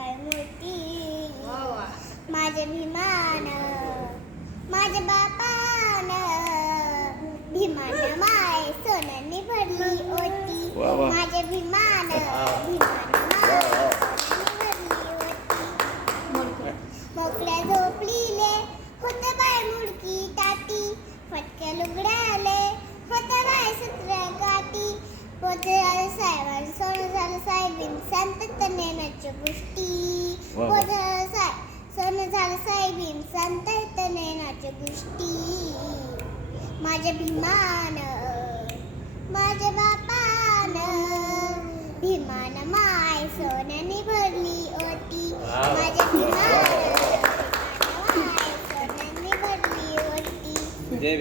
होती पाय मोती माझ्या भीमान माझ्या बापान भीमान माय सोन्याने भरली ओटी वा, वा. माझ्या भीमान मोकळ्या. झोपलीले होत बाय मुडकी ताटी फटक्या लुगड्याले होत बाय सत्र गाठी. पोचलं साहेबां सोनं झालं साहेबीन संत नेण्याच्या गोष्टी. सोनं झालं साहेबीन संत नेण्याच्या गोष्टी. माझ्या भीमान माझ्या बापान भीमान माय सोन्याने भरली ओटी. वा. माझ्या भीमान माय सोन्याने भरली जे-